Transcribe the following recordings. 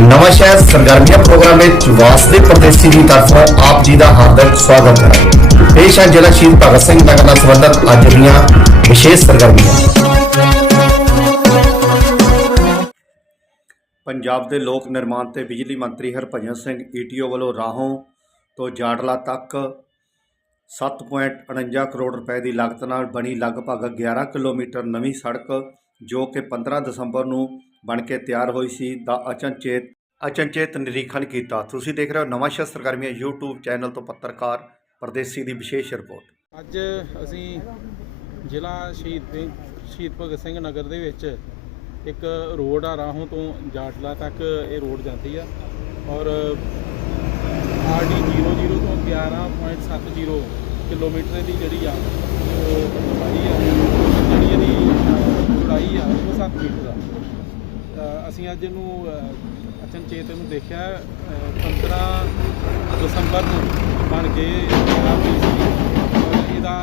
ਨਵਾਂ ਸ਼ਹਿਰ ਸਰਗਰਮੀਆਂ ਪ੍ਰੋਗਰਾਮ ਵਿੱਚ ਵਾਸਦੇ ਪ੍ਰਦੇਸੀ ਦੀ ਤਰਫੋਂ ਆਪ ਜੀ ਦਾ ਹਾਰਦਿਕ ਸਵਾਗਤ ਹੈ। ਪੇਸ਼ ਹੈ ਜ਼ਿਲ੍ਹਾ ਸ਼ਹੀਦ ਭਗਤ ਸਿੰਘ ਨਗਰ ਨਾਲ ਸੰਬੰਧਿਤ ਅੱਜ ਦੀਆਂ ਵਿਸ਼ੇਸ਼ ਸਰਗਰਮੀਆਂ। ਪੰਜਾਬ ਦੇ ਲੋਕ ਨਿਰਮਾਣ ਤੇ ਬਿਜਲੀ ਮੰਤਰੀ ਹਰਭਜਨ ਸਿੰਘ ਈਟੀਓ ਵੱਲੋਂ ਰਾਹੋਂ ਤੋਂ ਜਾੜਲਾ ਤੱਕ 7.49 ਕਰੋੜ ਰੁਪਏ ਦੀ ਲਾਗਤ ਨਾਲ ਬਣੀ ਲਗਭਗ 11 ਕਿਲੋਮੀਟਰ ਨਵੀਂ ਸੜਕ, ਜੋ ਕਿ 15 ਦਸੰਬਰ ਨੂੰ ਬਣ ਕੇ ਤਿਆਰ ਹੋਈ ਸੀ, ਦਾ ਅਚਨਚੇਤ ਅਚਨਚੇਤ ਨਿਰੀਖਣ ਕੀਤਾ। ਤੁਸੀਂ ਦੇਖ ਰਹੇ ਹੋ ਨਵਾਂ ਸ਼ਹਿਰ ਸਰਗਰਮੀਆਂ YouTube ਚੈਨਲ ਤੋਂ ਪੱਤਰਕਾਰ ਪਰਦੇਸੀ ਦੀ ਵਿਸ਼ੇਸ਼ ਰਿਪੋਰਟ। ਅੱਜ ਅਸੀਂ ਜ਼ਿਲ੍ਹਾ ਸ਼ਹੀਦ ਸ਼ਹੀਦ ਭਗਤ ਸਿੰਘ ਨਗਰ ਦੇ ਵਿੱਚ ਇੱਕ ਰੋਡ ਆ ਰਾਹੋਂ ਤੋਂ ਜਾਟਲਾ ਤੱਕ ਇਹ ਰੋਡ ਜਾਂਦੀ ਆ ਔਰ ਆਰਡੀ 00 ਤੋਂ 11.70 ਕਿਲੋਮੀਟਰ ਦੀ ਜਿਹੜੀ ਆ, ਉਹ ਲੰਬਾਈ ਆ, ਜਿਹੜੀ ਇਹਦੀ ਚੌੜਾਈ ਆ, ਉਹ 7 ਮੀਟਰ ਆ। ਅਸੀਂ ਅੱਜ ਇਹਨੂੰ ਅਚਨਚੇਤ ਨੂੰ ਦੇਖਿਆ ਅ, 15 ਦਸੰਬਰ ਨੂੰ ਬਣ ਕੇ ਇਹਦਾ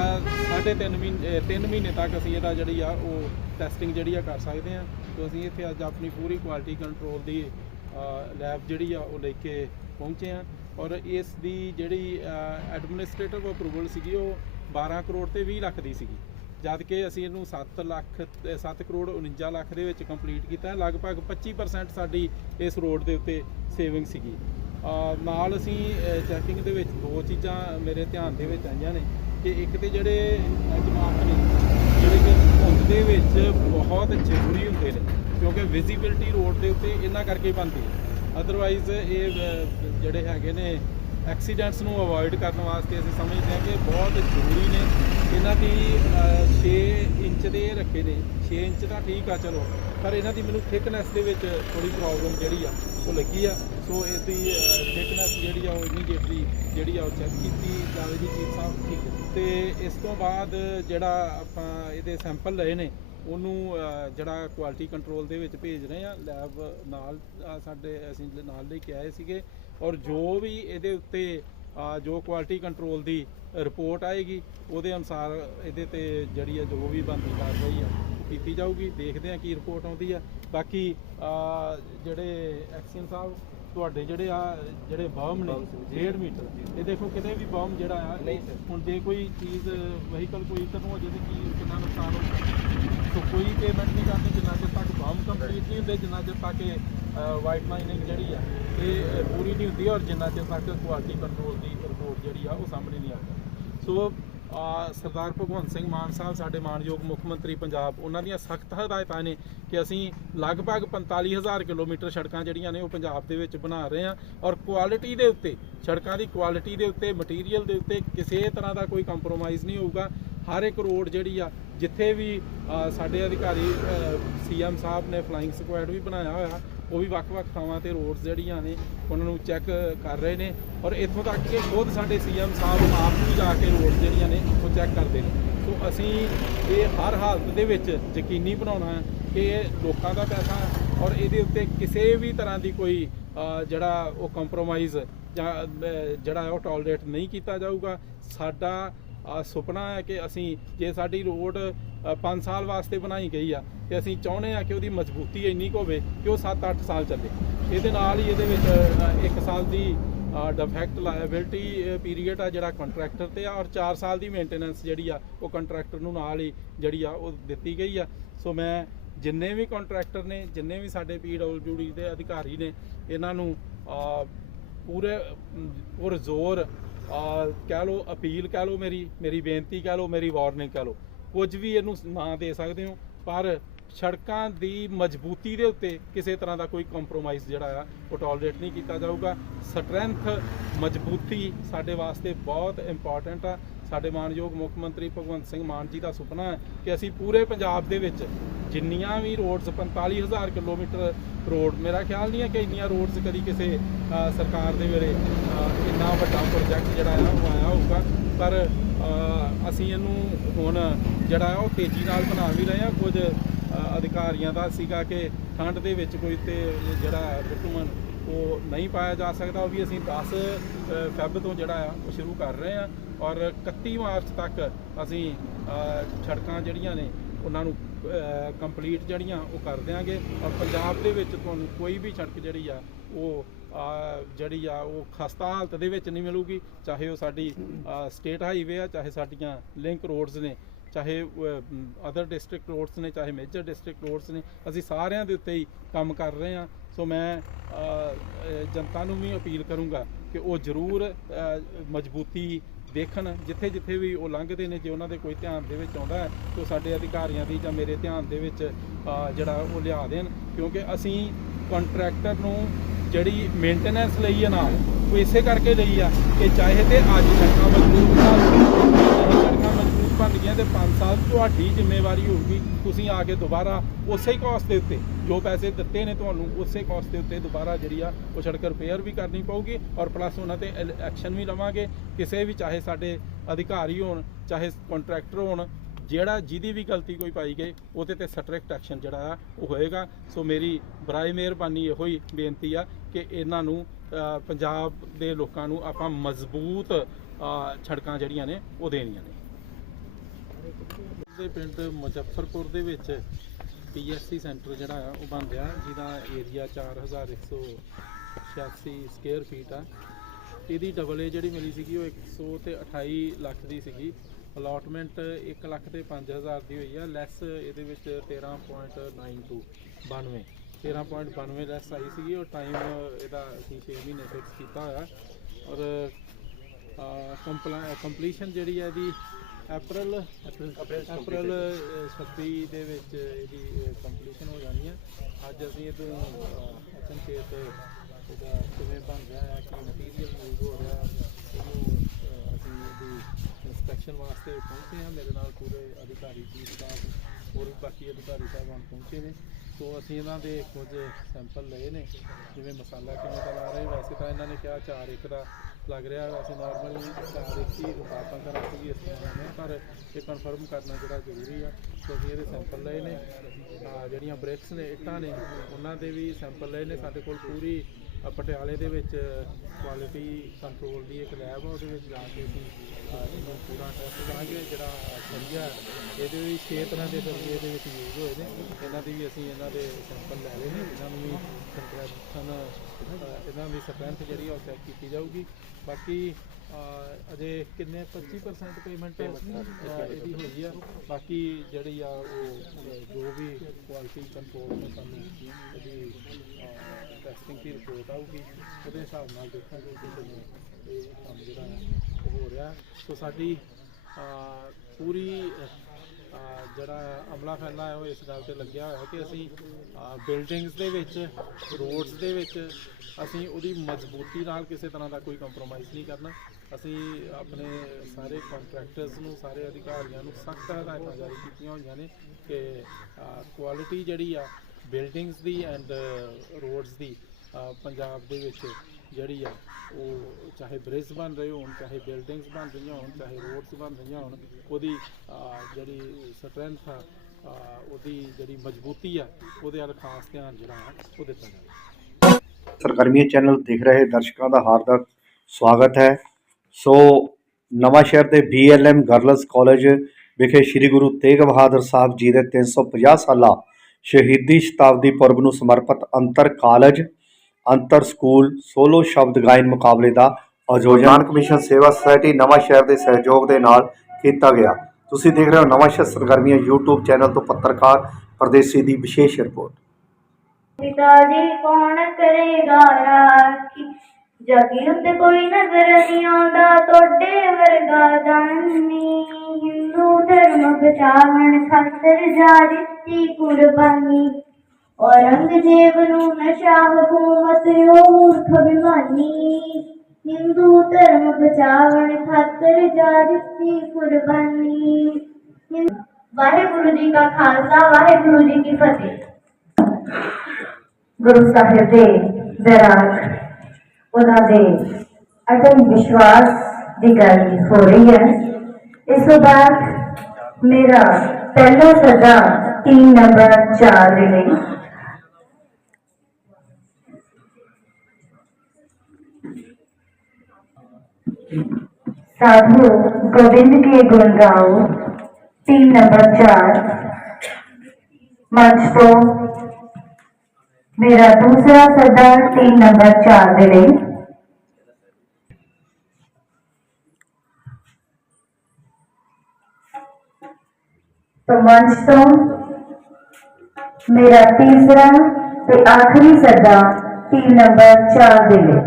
ਸਾਢੇ ਤਿੰਨ ਮਹੀਨੇ 3 ਮਹੀਨੇ ਤੱਕ ਅਸੀਂ ਇਹਦਾ ਜਿਹੜੀ ਆ ਉਹ ਟੈਸਟਿੰਗ ਜਿਹੜੀ ਆ ਕਰ ਸਕਦੇ ਆ ਤੋਂ ਅਸੀਂ ਇੱਥੇ ਅੱਜ ਆਪਣੀ ਪੂਰੀ ਕੁਆਲਿਟੀ ਕੰਟਰੋਲ ਦੀ ਲੈਬ ਜਿਹੜੀ ਆ ਉਹ ਲੈ ਕੇ ਪਹੁੰਚੇ ਆ ਔਰ ਇਸ ਦੀ ਜਿਹੜੀ ਐਡਮਿਨਿਸਟ੍ਰੇਟਿਵ ਅਪਰੂਵਲ ਸੀਗੀ ਉਹ 12 ਕਰੋੜ ਤੇ 20 ਲੱਖ ਦੀ ਸੀਗੀ। ਜਦ ਕਿ ਅਸੀਂ ਇਹਨੂੰ 7 ਲੱਖ 7 ਕਰੋੜ 49 ਲੱਖ ਦੇ ਵਿੱਚ ਕੰਪਲੀਟ ਕੀਤਾ। ਲਗਭਗ 25% ਸਾਡੀ ਇਸ ਰੋਡ ਦੇ ਉੱਤੇ ਸੇਵਿੰਗ ਸੀਗੀ। ਨਾਲ ਅਸੀਂ ਚੈਕਿੰਗ ਦੇ ਵਿੱਚ ਦੋ ਚੀਜ਼ਾਂ ਮੇਰੇ ਧਿਆਨ ਦੇ ਵਿੱਚ ਆਈਆਂ ਨੇ ਕਿ ਇੱਕ ਤੇ ਜਿਹੜੇ ਦਿਮਾਗ ਨੇ, ਜਿਹੜੇ ਕਿ ਧੁੰਦ ਵਿੱਚ ਬਹੁਤ ਜ਼ਰੂਰੀ ਹੁੰਦੇ ਨੇ, ਕਿਉਂਕਿ ਵਿਜ਼ਿਬਿਲਟੀ ਰੋਡ ਦੇ ਉੱਤੇ ਇਹਨਾਂ ਕਰਕੇ ਬਣਦੀ ਹੈ। ਅਦਰਵਾਈਜ਼ ਇਹ ਜਿਹੜੇ ਹੈਗੇ ਨੇ ਐਕਸੀਡੈਂਟਸ ਨੂੰ ਅਵੋਇਡ ਕਰਨ ਵਾਸਤੇ ਅਸੀਂ ਸਮਝਦੇ ਹਾਂ ਕਿ ਬਹੁਤ ਜ਼ਰੂਰੀ ਨੇ। ਇਹਨਾਂ ਦੀ ਅਹ, 6 ਇੰਚ ਦੇ ਰੱਖੇ ਨੇ। 6 ਇੰਚ ਤਾਂ ਠੀਕ ਆ ਚਲੋ। ਪਰ ਇਹਨਾਂ ਦੀ ਮੈਨੂੰ ਥਿਕਨੈਸ ਦੇ ਵਿੱਚ ਥੋੜੀ ਪ੍ਰੋਬਲਮ ਜਿਹੜੀ ਆ ਉਹ ਲੱਗੀ ਆ। ਸੋ ਇਸ ਦੀ ਥਿਕਨੈਸ ਜਿਹੜੀ ਆ ਉਹ ਇਮੀਡੀਏਟਲੀ ਜਿਹੜੀ ਆ ਉਹ ਚੈੱਕ ਕੀਤੀ ਜਾਵੇ ਜੀ ਚੀਜ਼ ਸਾਹਿਬ। ਠੀਕ ਤੇ ਇਸ ਤੋਂ ਬਾਅਦ ਜਿਹੜਾ ਆਪਾਂ ਇਹਦੇ ਸੈਂਪਲ ਲਏ ਨੇ ਉਹਨੂੰ ਜਿਹੜਾ ਕੁਆਲਿਟੀ ਕੰਟਰੋਲ ਦੇ ਵਿੱਚ ਭੇਜ ਰਹੇ ਆ ਲੈਬ ਨਾਲ ਸਾਡੇ ਅਸੀਂ ਨਾਲ ਲੈ ਕੇ ਆਏ ਸੀਗੇ। ਔਰ ਜੋ ਵੀ ਇਹਦੇ ਉੱਤੇ ਜੋ ਕੁਆਲਿਟੀ ਕੰਟਰੋਲ ਦੀ ਰਿਪੋਰਟ ਆਏਗੀ ਉਹਦੇ ਅਨੁਸਾਰ ਇਹਦੇ ਤੇ ਜਿਹੜੀ ਆ ਜੋ ਵੀ ਬਣਦੀ ਕਾਰਵਾਈ ਆ ਉਹ ਕੀਤੀ ਜਾਊਗੀ ਦੇਖਦੇ ਆ ਕੀ ਰਿਪੋਰਟ ਆਉਂਦੀ ਆ। ਬਾਕੀ ਜਿਹੜੇ ਐਕਸ਼ਨ ਸਾਹਿਬ ਤੁਹਾਡੇ ਜਿਹੜੇ ਆ ਜਿਹੜੇ ਬਮ ਨੇ 1.5 ਮੀਟਰ ਇਹ ਦੇਖੋ ਕਿਤੇ ਵੀ ਬਮ ਜਿਹੜਾ ਆ ਹੁਣ ਜੇ ਕੋਈ ਚੀਜ਼ ਵਹੀਕਲ ਕੋਈ ਇੱਧਰ ਨੂੰ ਹੋ ਜੇ ਤੇ ਕੀ ਕਿੰਨਾ ਨੁਕਸਾਨ ਹੋ ਸੋ ਕੋਈ ਪੇਮੈਂਟ ਨਹੀਂ ਕਰਦੇ ਜਿੰਨਾ ਚਿਰ ਤੱਕ ਬਮ ਕੰਪਲੀਟ ਨਹੀਂ ਹੁੰਦੇ ਜਿੰਨਾ ਚਿਰ ਤੱਕ ਇਹ ਵਾਈਟ ਲਾਈਨਿੰਗ ਜਿਹੜੀ ਆ ਇਹ ਪੂਰੀ ਨਹੀਂ ਹੁੰਦੀ ਔਰ ਜਿੰਨਾ ਚਿਰ ਤੱਕ ਕੁਆਲਿਟੀ ਕੰਟਰੋਲ ਦੀ ਰਿਪੋਰਟ ਜਿਹੜੀ ਆ ਉਹ ਸਾਹਮਣੇ ਨਹੀਂ ਆਉਂਦੀ ਸੋ ਸਰਦਾਰ ਭਗਵੰਤ ਸਿੰਘ ਮਾਨ ਸਾਹਿਬ, ਸਾਡੇ ਮਾਨਯੋਗ ਮੁੱਖ ਮੰਤਰੀ ਪੰਜਾਬ, ਉਹਨਾਂ ਦੀਆਂ ਸਖਤ ਹਦਾਇਤਾਂ ਨੇ ਕਿ ਅਸੀਂ ਲਗਭਗ 45000 ਕਿਲੋਮੀਟਰ ਸੜਕਾਂ ਜਿਹੜੀਆਂ ਨੇ ਉਹ ਪੰਜਾਬ ਦੇ ਵਿੱਚ ਬਣਾ ਰਹੇ ਹਾਂ ਔਰ ਕੁਆਲਿਟੀ ਦੇ ਉੱਤੇ, ਸੜਕਾਂ ਦੀ ਕੁਆਲਿਟੀ ਦੇ ਉੱਤੇ, ਮਟੀਰੀਅਲ ਦੇ ਉੱਤੇ ਕਿਸੇ ਤਰ੍ਹਾਂ ਦਾ ਕੋਈ ਕੰਪਰੋਮਾਈਜ਼ ਨਹੀਂ ਹੋਊਗਾ। ਹਰ ਇੱਕ ਰੋਡ ਜਿਹੜੀ ਆ, ਜਿੱਥੇ ਵੀ ਸਾਡੇ ਅਧਿਕਾਰੀ ਸੀਐਮ ਸਾਹਿਬ ਨੇ ਫਲਾਈਂਗ ਸਕੁਐਡ ਵੀ ਬਣਾਇਆ ਹੋਇਆ ਉਹ ਵੀ ਵੱਖ-ਵੱਖ ਥਾਵਾਂ ਤੇ ਰੋਡਸ ਜਿਹੜੀਆਂ ਨੇ, ਉਹਨਾਂ ਨੂੰ ਚੈੱਕ ਕਰ ਰਹੇ ਨੇ ਔਰ ਇੱਥੋਂ ਤੱਕ ਕਿ ਖੁਦ ਸਾਡੇ ਸੀਐਮ ਸਾਹਿਬ ਆਪ ਵੀ ਜਾ ਕੇ ਰੋਡ ਜਿਹੜੀਆਂ ਨੇ, ਉਹ ਚੈੱਕ ਕਰਦੇ ਨੇ। ਸੋ ਅਸੀਂ ਇਹ ਹਰ ਹਾਲਤ ਦੇ ਵਿੱਚ ਯਕੀਨੀ ਬਣਾਉਣਾ ਹੈ ਕਿ ਇਹ ਲੋਕਾਂ ਦਾ ਪੈਸਾ ਔਰ ਇਹਦੇ ਉੱਤੇ ਕਿਸੇ ਵੀ ਤਰ੍ਹਾਂ ਦੀ ਕੋਈ ਜਿਹੜਾ ਉਹ ਕੰਪਰੋਮਾਈਜ਼ ਜਾਂ ਜਿਹੜਾ ਉਹ ਟੋਲਰੇਟ ਨਹੀਂ ਕੀਤਾ ਜਾਊਗਾ। ਸਾਡਾ ਸੁਪਨਾ ਹੈ ਕਿ ਅਸੀਂ ਜੇ ਸਾਡੀ ਰੋਡ 5 ਸਾਲ ਵਾਸਤੇ ਬਣਾਈ ਗਈ ਆ ਤੇ ਅਸੀਂ ਚਾਹੁੰਦੇ ਆ ਕਿ ਉਹਦੀ ਮਜ਼ਬੂਤੀ ਇੰਨੀ ਕੁ ਹੋਵੇ ਕਿ ਉਹ 7-8 ਸਾਲ ਚੱਲੇ। ਇਹਦੇ ਨਾਲ ਹੀ ਇਹਦੇ ਵਿੱਚ 1 ਸਾਲ ਦੀ ਡਿਫੈਕਟ ਲਾਇਬਿਲਟੀ ਪੀਰੀਅਡ ਆ ਜਿਹੜਾ ਕੰਟਰੈਕਟਰ ਤੇ ਆ ਔਰ 4 ਸਾਲ ਦੀ ਮੇਨਟੇਨੈਂਸ ਜਿਹੜੀ ਆ, ਉਹ ਕੰਟਰੈਕਟਰ ਨੂੰ ਨਾਲ ਹੀ ਜਿਹੜੀ ਆ, ਉਹ ਦਿੱਤੀ ਗਈ ਆ। ਸੋ ਮੈਂ ਜਿੰਨੇ ਵੀ ਕੰਟਰੈਕਟਰ ਨੇ, ਜਿੰਨੇ ਵੀ ਸਾਡੇ ਪੀਡਬਲਯੂਡੀ ਦੇ ਅਧਿਕਾਰੀ ਨੇ, ਇਹਨਾਂ ਨੂੰ ਪੂਰੇ ਪੂਰ ਜ਼ੋਰ ਕਹਿ ਲਓ, ਅਪੀਲ ਕਹਿ ਲਓ ਮੇਰੀ ਮੇਰੀ ਬੇਨਤੀ ਕਹਿ ਲਓ, ਮੇਰੀ ਵਾਰਨਿੰਗ ਕਹਿ ਲਓ। ਕੁਝ ਵੀ ਇਹਨੂੰ ਨਾ ਦੇ ਸਕਦੇ ਹੋ, ਪਰ ਸੜਕਾਂ ਦੀ ਮਜ਼ਬੂਤੀ ਦੇ ਉੱਤੇ ਕਿਸੇ ਤਰ੍ਹਾਂ ਦਾ ਕੋਈ ਕੰਪਰੋਮਾਈਜ਼ ਜਿਹੜਾ ਆ, ਉਹ ਟੋਲਰੇਟ ਨਹੀਂ ਕੀਤਾ ਜਾਊਗਾ। ਸਟਰੈਂਥ ਮਜ਼ਬੂਤੀ ਸਾਡੇ ਵਾਸਤੇ ਬਹੁਤ ਇੰਪੋਰਟੈਂਟ ਆ। ਸਾਡੇ ਮਾਨਯੋਗ ਮੁੱਖ ਮੰਤਰੀ ਭਗਵੰਤ ਸਿੰਘ ਮਾਨ ਜੀ ਦਾ ਸੁਪਨਾ ਹੈ ਕਿ ਅਸੀਂ ਪੂਰੇ ਪੰਜਾਬ ਦੇ ਵਿੱਚ ਜਿੰਨੀਆਂ ਵੀ ਰੋਡਸ 45000 ਕਿਲੋਮੀਟਰ ਰੋਡ ਮੇਰਾ ਖਿਆਲ ਨਹੀਂ ਹੈ ਕਿ ਇੰਨੀਆਂ ਰੋਡਸ ਕਦੀ ਕਿਸੇ ਸਰਕਾਰ ਦੇ ਵੇਲੇ ਇੰਨਾ ਵੱਡਾ ਪ੍ਰੋਜੈਕਟ ਜਿਹੜਾ ਆ, ਉਹ ਆਇਆ ਹੋਊਗਾ। ਪਰ ਅਸੀਂ ਇਹਨੂੰ ਹੁਣ ਜਿਹੜਾ ਆ, ਉਹ ਤੇਜ਼ੀ ਨਾਲ ਬਣਾ ਵੀ ਰਹੇ ਹਾਂ। ਕੁਝ ਅਧਿਕਾਰੀਆਂ ਦਾ ਸੀਗਾ ਕਿ ਠੰਡ ਦੇ ਵਿੱਚ ਕੋਈ ਤੇ ਜਿਹੜਾ ਬਿਟੂਮਨ ਉਹ ਨਹੀਂ ਪਾਇਆ ਜਾ ਸਕਦਾ, ਉਹ ਵੀ ਅਸੀਂ 10 ਫੈਬ ਤੋਂ ਜਿਹੜਾ ਆ, ਉਹ ਸ਼ੁਰੂ ਕਰ ਰਹੇ ਹਾਂ ਔਰ 31 ਮਾਰਚ ਤੱਕ ਅਸੀਂ ਸੜਕਾਂ ਜਿਹੜੀਆਂ ਨੇ, ਉਹਨਾਂ ਨੂੰ ਕੰਪਲੀਟ ਜਿਹੜੀਆਂ ਉਹ ਕਰ ਦਿਆਂਗੇ ਔਰ ਪੰਜਾਬ ਦੇ ਵਿੱਚ ਤੁਹਾਨੂੰ ਕੋਈ ਵੀ ਸੜਕ ਜਿਹੜੀ ਆ, ਉਹ ਜਿਹੜੀ ਆ ਉਹ ਖਸਤਾ ਹਾਲਤ ਦੇ ਵਿੱਚ ਨਹੀਂ ਮਿਲੂਗੀ, ਚਾਹੇ ਉਹ ਸਾਡੀ ਸਟੇਟ ਹਾਈਵੇ ਆ, ਚਾਹੇ ਸਾਡੀਆਂ ਲਿੰਕ ਰੋਡਸ ਨੇ, ਚਾਹੇ ਅਦਰ ਡਿਸਟ੍ਰਿਕਟ ਰੋਡਸ ਨੇ, ਚਾਹੇ ਮੇਜਰ ਡਿਸਟ੍ਰਿਕਟ ਰੋਡਸ ਨੇ, ਅਸੀਂ ਸਾਰਿਆਂ ਦੇ ਉੱਤੇ ਹੀ ਕੰਮ ਕਰ ਰਹੇ ਹਾਂ। ਸੋ ਮੈਂ ਜਨਤਾ ਨੂੰ ਵੀ ਅਪੀਲ ਕਰੂੰਗਾ ਕਿ ਉਹ ਜ਼ਰੂਰ ਮਜ਼ਬੂਤੀ ਦੇਖਣ, ਜਿੱਥੇ ਜਿੱਥੇ ਵੀ ਉਹ ਲੰਘਦੇ ਨੇ, ਜੇ ਉਹਨਾਂ ਦੇ ਕੋਈ ਧਿਆਨ ਦੇ ਵਿੱਚ ਆਉਂਦਾ ਹੈ, ਤਾਂ ਉਹ ਸਾਡੇ ਅਧਿਕਾਰੀਆਂ ਦੀ ਜਾਂ ਮੇਰੇ ਧਿਆਨ ਦੇ ਵਿੱਚ ਜਿਹੜਾ ਉਹ ਲਿਆ ਦੇਣ, ਕਿਉਂਕਿ ਅਸੀਂ ਕੰਟਰੈਕਟਰ ਨੂੰ ਜਿਹੜੀ ਮੇਨਟੇਨੈਂਸ ਲਈ ਹੈ ਨਾਲ ਉਹ ਇਸੇ ਕਰਕੇ ਲਈ ਆ ਕਿ ਚਾਹੇ ਤੇ ਅੱਜ ਸੜਕਾਂ ਮਜ਼ਬੂਤ ਬਣਾ ਸੜਕਾਂ ਮਜ਼ਬੂਤ ਬਣ ਗਈਆਂ ਤੇ 5 ਸਾਲ ਤੁਹਾਡੀ ਜ਼ਿੰਮੇਵਾਰੀ ਹੋਊਗੀ, ਤੁਸੀਂ ਆ ਕੇ ਦੁਬਾਰਾ ਉਸੇ ਹੀ ਕਾਸਟ ਦੇ ਉੱਤੇ ਜੋ ਪੈਸੇ ਦਿੱਤੇ ਨੇ ਤੁਹਾਨੂੰ, ਉਸੇ ਕਾਸਟ ਦੇ ਉੱਤੇ ਦੁਬਾਰਾ ਜਿਹੜੀ ਆ ਉਹ ਸੜਕ ਰਿਪੇਅਰ ਵੀ ਕਰਨੀ ਪਊਗੀ ਔਰ ਪਲੱਸ ਉਹਨਾਂ ਤੇ ਐਕਸ਼ਨ ਵੀ ਲਵਾਂਗੇ। ਕਿਸੇ ਵੀ ਚਾਹੇ ਸਾਡੇ ਅਧਿਕਾਰੀ ਹੋਣ, ਚਾਹੇ ਕੰਟਰੈਕਟਰ ਹੋਣ ਜਿਹੜਾ ਜਿਹਦੀ ਵੀ ਗਲਤੀ ਕੋਈ ਪਾਈ ਗਈ, ਉਹਦੇ ਤੇ ਸਟ੍ਰਿਕਟ ਐਕਸ਼ਨ ਜਿਹੜਾ ਆ, ਉਹ ਹੋਏਗਾ। ਸੋ ਮੇਰੀ ਬਰਾਏ ਮਿਹਰਬਾਨੀ ਇਹੋ ਹੀ ਬੇਨਤੀ ਆ ਕਿ ਇਹਨਾਂ ਨੂੰ ਪੰਜਾਬ ਦੇ ਲੋਕਾਂ ਨੂੰ ਆਪਾਂ ਮਜ਼ਬੂਤ ਛੜਕਾਂ ਜਿਹੜੀਆਂ ਨੇ, ਉਹ ਦੇਣੀਆਂ ਨੇ। ਦੇ ਪਿੰਡ ਮੁਜ਼ੱਫਰਪੁਰ ਦੇ ਵਿੱਚ ਪੀਐਸਸੀ ਸੈਂਟਰ ਜਿਹੜਾ ਆ, ਉਹ ਬਣ ਰਿਹਾ। ਜਿਹਦਾ ਏਰੀਆ 4186 ਸਕੁਅਰ ਫੀਟ ਆ। ਇਹਦੀ ਡਬਲ ਏ ਜਿਹੜੀ ਮਿਲੀ ਸੀਗੀ, ਉਹ 100 ਤੇ 28 ਲੱਖ ਦੀ ਸੀਗੀ। ਅਲਾਟਮੈਂਟ 1 ਲੱਖ ਤੇ 5000 ਦੀ ਹੋਈ ਆ ਲੈਸ ਇਹਦੇ ਵਿੱਚ 13.92 92 13.92 ਲੈਸ ਆਈ ਸੀਗੀ ਔਰ ਟਾਈਮ ਇਹਦਾ ਅਸੀਂ 6 ਮਹੀਨੇ ਫਿਕਸ ਕੀਤਾ ਹੋਇਆ। ਔਰ ਕੰਪਲੀਸ਼ਨ ਜਿਹੜੀ ਹੈ ਇਹਦੀ ਅਪ੍ਰੈਲ ਅਪ੍ਰੈਲ ਅ, 26 ਦੇ ਵਿੱਚ ਇਹਦੀ ਕੰਪਲੀਸ਼ਨ ਹੋ ਜਾਣੀ ਹੈ ਅੱਜ ਅਸੀਂ ਇਹਨੂੰ ਅਚਨਚੇਤ ਇਹਦਾ ਕਿਵੇਂ ਬਣ ਰਿਹਾ ਹੈ ਕਿ ਮਟੀਰੀਅਲ ਯੂਜ਼ ਹੋ ਰਿਹਾ ਇਹਦੀ ਵਾਸਤੇ ਪਹੁੰਚੇ ਹਾਂ ਮੇਰੇ ਨਾਲ ਪੂਰੇ ਅਧਿਕਾਰੀ ਜੀ ਸਟਾਫ ਹੋਰ ਵੀ ਬਾਕੀ ਅਧਿਕਾਰੀ ਸਾਹਿਬਾਨ ਪਹੁੰਚੇ ਨੇ। ਸੋ ਅਸੀਂ ਇਹਨਾਂ ਦੇ ਕੁਝ ਸੈਂਪਲ ਲਏ ਨੇ, ਜਿਵੇਂ ਮਸਾਲਾ ਕਿਵੇਂ ਦਾ ਲਾ ਰਹੇ, ਵੈਸੇ ਤਾਂ ਇਹਨਾਂ ਨੇ ਕਿਹਾ ਚਾਰ ਇੱਕ ਦਾ ਲੱਗ ਰਿਹਾ, ਵੈਸੇ ਨਾਰਮਲੀ ਚਾਰ ਇੱਕ ਹੀ ਆਪਾਂ ਘਰਾਂ 'ਚ ਵੀ ਇਸ ਤਰ੍ਹਾਂ ਲਾਉਂਦੇ ਹਾਂ ਪਰ ਇਹ ਕਨਫਰਮ ਕਰਨਾ ਜਿਹੜਾ ਜ਼ਰੂਰੀ ਆ। ਸੋ ਅਸੀਂ ਇਹਦੇ ਸੈਂਪਲ ਲਏ ਨੇ। ਜਿਹੜੀਆਂ ਬ੍ਰੇਕਸ ਨੇ, ਇੱਟਾਂ ਨੇ, ਉਹਨਾਂ ਦੇ ਵੀ ਸੈਂਪਲ ਲਏ ਨੇ, ਸਾਡੇ ਕੋਲ ਪੂਰੀ ਅ, ਪਟਿਆਲੇ ਦੇ ਵਿੱਚ ਕੁਆਲਿਟੀ ਕੰਟਰੋਲ ਦੀ ਇੱਕ ਲੈਬ ਆ ਉਹਦੇ ਵਿੱਚ ਜਾ ਕੇ ਅਸੀਂ ਅ, ਇਹਨੂੰ ਪੂਰਾ ਟੈਸਟ ਕਰਾਂਗੇ ਜਿਹੜਾ ਸਰੀਆ ਹੈ, ਇਹਦੇ ਵੀ ਛੇ ਤਰ੍ਹਾਂ ਦੇ ਸਰੀਏ ਇਹਦੇ ਵਿੱਚ ਯੂਜ਼ ਹੋਏ ਨੇ। ਇਹਨਾਂ ਦੀ ਵੀ ਅਸੀਂ ਇਹਨਾਂ ਦੇ ਸੈਂਪਲ ਲੈ ਲਏ ਨੇ ਇਹਨਾਂ ਨੂੰ ਵੀ ਕੰਟਰੈਕਸ਼ਨ ਇਹਨਾਂ ਦੀ ਸਟਰੈਂਥ ਜਿਹੜੀ ਆ ਉਹ ਚੈੱਕ ਕੀਤੀ ਜਾਊਗੀ। ਬਾਕੀ ਅ, ਅਜੇ ਕਿੰਨੇ 25% ਪੇਮੈਂਟ ਇਹਦੀ ਹੋਈ ਆ। ਬਾਕੀ ਜਿਹੜੀ ਆ ਉਹ ਅ, ਜੋ ਵੀ ਕੁਆਲਿਟੀ ਕੰਟਰੋਲ ਨੇ ਸਾਨੂੰ ਇਹਦੀ ਟੈਸਟਿੰਗ ਦੀ ਰਿਪੋਰਟ ਆਊਗੀ, ਉਹਦੇ ਹਿਸਾਬ ਨਾਲ ਦੇਖਾਂਗੇ ਕਿ ਕਿਵੇਂ ਇਹ ਕੰਮ ਜਿਹੜਾ ਹੈ, ਉਹ ਹੋ ਰਿਹਾ ਸੋ ਸਾਡੀ ਪੂਰੀ ਜਿਹੜਾ ਅਮਲਾ ਫੈਲਾ ਹੈ, ਉਹ ਇਸ ਗੱਲ ਤੇ ਲੱਗਿਆ ਹੋਇਆ ਕਿ ਅਸੀਂ ਬਿਲਡਿੰਗਸ ਦੇ ਵਿੱਚ ਰੋਡਸ ਦੇ ਵਿੱਚ ਅਸੀਂ ਉਹਦੀ ਮਜ਼ਬੂਤੀ ਨਾਲ ਕਿਸੇ ਤਰ੍ਹਾਂ ਦਾ ਕੋਈ ਕੰਪਰੋਮਾਈਜ਼ ਨਹੀਂ ਕਰਨਾ। ਅਸੀਂ ਆਪਣੇ ਸਾਰੇ ਕੰਟਰੈਕਟਰਸ ਨੂੰ, ਸਾਰੇ ਅਧਿਕਾਰੀਆਂ ਨੂੰ ਸਖਤ ਹਦਾਇਤਾਂ ਜਾਰੀ ਕੀਤੀਆਂ ਹੋਈਆਂ ਨੇ ਕਿ ਕੁਆਲਿਟੀ ਜਿਹੜੀ ਆ ਬਿਲਡਿੰਗਸ ਦੀ ਐਂਡ ਰੋਡਸ ਦੀ ਪੰਜਾਬ ਦੇ ਵਿੱਚ ਜਿਹੜੀ ਆ, ਉਹ ਚਾਹੇ ਬ੍ਰਿਜ ਬਣ ਰਹੇ ਹੋਣ, ਚਾਹੇ ਬਿਲਡਿੰਗਸ ਬਣ ਰਹੀਆਂ ਹੋਣ, ਚਾਹੇ ਰੋਡਸ ਬਣ ਰਹੀਆਂ ਹੋਣ, ਉਹਦੀ ਜਿਹੜੀ ਸਟਰੈਂਥ ਆ ਉਹਦੀ ਜਿਹੜੀ ਮਜ਼ਬੂਤੀ ਆ, ਉਹਦੇ ਵੱਲ ਖਾਸ ਧਿਆਨ ਜਿਹੜਾ ਉਹ ਦਿੱਤਾ ਜਾਵੇ। ਸਰਗਰਮੀਆਂ ਚੈਨਲ ਦੇਖ ਰਹੇ ਦਰਸ਼ਕਾਂ ਦਾ ਹਾਰਦਿਕ ਸਵਾਗਤ ਹੈ। ਸੋ, ਨਵਾਂ ਸ਼ਹਿਰ ਦੇ ਬੀਐਲਐਮ ਗਰਲਸ ਕਾਲਜ ਵਿਖੇ ਸ੍ਰੀ ਗੁਰੂ ਤੇਗ ਬਹਾਦਰ ਸਾਹਿਬ ਜੀ ਦੇ 350 ਸਾਲਾ ਸ਼ਹੀਦੀ ਸ਼ਤਾਬਦੀ ਪੁਰਬ ਨੂੰ ਸਮਰਪਿਤ ਅੰਤਰ ਕਾਲਜ ਅੰਤਰ ਸਕੂਲ ਸੋਲੋ ਸ਼ਬਦ ਗਾਇਨ ਮੁਕਾਬਲੇ ਦਾ ਆਯੋਜਨ ਨਾਨਕ ਮਿਸ਼ਨ ਸੇਵਾ ਸੁਸਾਇਟੀ ਨਵਾਂ ਸ਼ਹਿਰ ਦੇ ਸਹਿਯੋਗ ਦੇ ਨਾਲ ਕੀਤਾ ਗਿਆ। ਤੁਸੀਂ ਦੇਖ ਰਹੇ ਹੋ ਨਵਾਂ ਸ਼ਹਿਰ ਸਰਗਰਮੀਆਂ YouTube ਚੈਨਲ ਤੋਂ ਪੱਤਰਕਾਰ ਪਰਦੇਸੀ ਦੀ ਵਿਸ਼ੇਸ਼ ਰਿਪੋਰਟ। ਪਿਤਾ ਜੀ ਕੌਣ ਕਰੇਗਾ ਰਾਖੀ? ਜਗੀ ਉੱਤੇ ਕੋਈ ਨਜ਼ਰ ਨਹੀਂ ਆਉਂਦਾ, ਤੁਹਾਡੇ ਵਰਗਾ ਦਾਨੀ। ਹਿੰਦੂ ਧਰਮ ਬਚਾਵਣ ਖਾਤਰ ਜਾ ਦਿੱਤੀ ਕੁਰਬਾਨੀ। ਔਰੰਗਜ਼ੇਬ ਨੂੰ ਨਸ਼ਾ ਹਕੂਮਤ ਮੂਰਖ ਬਿਮਾਨੀ ਹਿੰਦੂ ਧਰਮ ਬਚਾਵਣ ਖਾਤਰ ਜਾ ਦਿੱਤੀ ਕੁਰਬਾਨੀ। ਵਾਹਿਗੁਰੂ ਜੀ ਕਾ ਖਾਲਸਾ, ਵਾਹਿਗੁਰੂ ਜੀ ਕੀ ਫਤਿਹ। ਗੁਰੂ ਸਾਹਿਬ ਦੇ ਦਰਾਜ ਉਹਨਾਂ ਦੇ ਅਟਲ ਵਿਸ਼ਵਾਸ ਦੀ ਗੱਲ ਹੋ ਰਹੀ ਹੈ ਇਸ ਤੋਂ ਬਾਅਦ ਮੇਰਾ ਪਹਿਲਾ ਸਦਾ ਟੀਮ ਨੰਬਰ 4 ਦੇ ਲਈ साधु गोविंद के गुण गाओ टीम नंबर चार ਮੰਚ ਤੋਂ मेरा दूसरा सदा तीन नंबर चार दे रही। तो मंच तो मेरा तीसरा ते आखिरी सदा तीन नंबर चार दे रही।